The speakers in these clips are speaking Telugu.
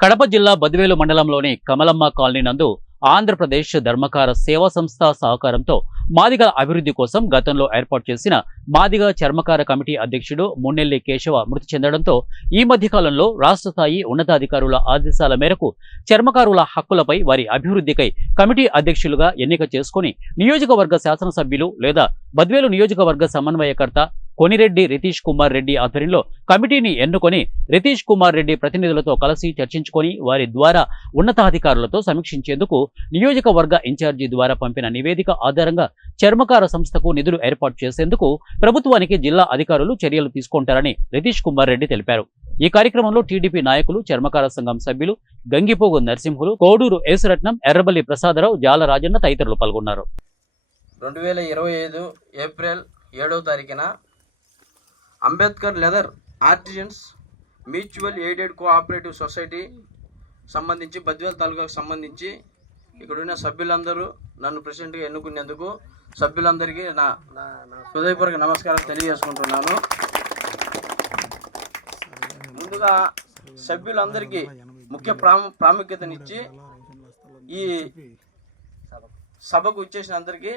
కడప జిల్లా బద్వేలు మండలంలోని కమలమ్మ కాలనీ నందు ఆంధ్రప్రదేశ్ ధర్మకార సేవా సంస్థ సహకారంతో మాదిగ అభివృద్ధి కోసం గతంలో ఏర్పాటు చేసిన మాదిగ చర్మకార కమిటీ అధ్యక్షుడు మున్నెల్లి కేశవ మృతి చెందడంతో ఈ మధ్య కాలంలో రాష్ట్ర స్థాయి ఉన్నతాధికారుల ఆదేశాల మేరకు చర్మకారుల హక్కులపై వారి అభివృద్ధికై కమిటీ అధ్యక్షులుగా ఎన్నిక చేసుకుని నియోజకవర్గ శాసనసభ్యులు లేదా బద్వేలు నియోజకవర్గ సమన్వయకర్త కొనిరెడ్డి రితీష్ కుమార్ రెడ్డి ఆధ్వర్యంలో కమిటీని ఎన్నుకొని రితీష్ కుమార్ రెడ్డి ప్రతినిధులతో కలిసి చర్చించుకొని వారి ద్వారా ఉన్నతాధికారులతో సమీక్షించేందుకు నియోజకవర్గ ఇన్ఛార్జి ద్వారా పంపిన నివేదిక ఆధారంగా చర్మకార సంస్థకు నిధులు ఏర్పాటు చేసేందుకు ప్రభుత్వానికి జిల్లా అధికారులు చర్యలు తీసుకుంటారని రితీష్ కుమార్ రెడ్డి తెలిపారు. ఈ కార్యక్రమంలో టీడీపీ నాయకులు, చర్మకార సంఘం సభ్యులు గంగిపోగు నరసింహులు, కోడూరు ఏసురత్నం, ఎర్రబల్లి ప్రసాదరావు, జాల రాజన్న తదితరులు పాల్గొన్నారు. 2025 ఏప్రిల్ 7వ తారీఖున Ambedkar leather artisans mutual aided cooperative society సంబంధించి బద్వేల్ తాలూకాకు సంబంధించి ఇక్కడున్న సభ్యులందరూ నన్ను ప్రెసిడెంట్గా ఎన్నుకునేందుకు సభ్యులందరికీ నా హృదయపూర్వక నమస్కారం తెలియజేసుకుంటున్నాను. ముందుగా సభ్యులందరికీ ముఖ్య ప్రాముఖ్యతనిచ్చి ఈ సభకు ఇచ్చేసిన అందరికీ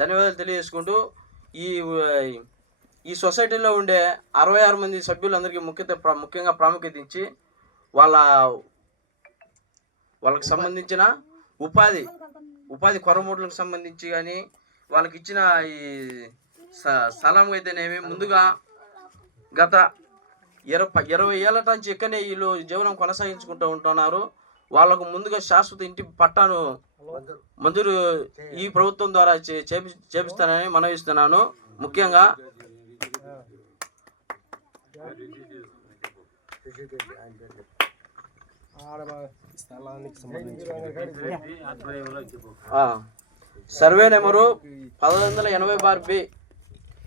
ధన్యవాదాలు తెలియజేసుకుంటూ ఈ సొసైటీలో ఉండే 66 మంది సభ్యులందరికీ ముఖ్యంగా ప్రాముఖ్యత ఇచ్చి వాళ్ళకి సంబంధించిన ఉపాధి కొరమూట్లకు సంబంధించి కానీ వాళ్ళకి ఇచ్చిన ఈ స్థలం అయితేనేమి ముందుగా గత 20 ఏళ్ళ నుంచి ఇక్కడనే వీళ్ళు జీవనం కొనసాగించుకుంటూ ఉంటున్నారు. వాళ్ళకు ముందుగా శాశ్వత ఇంటి పట్టాను మంజూరు ఈ ప్రభుత్వం ద్వారా చేపిస్తానని మనవిస్తున్నాను. ముఖ్యంగా సర్వే నెంబరు 1180/B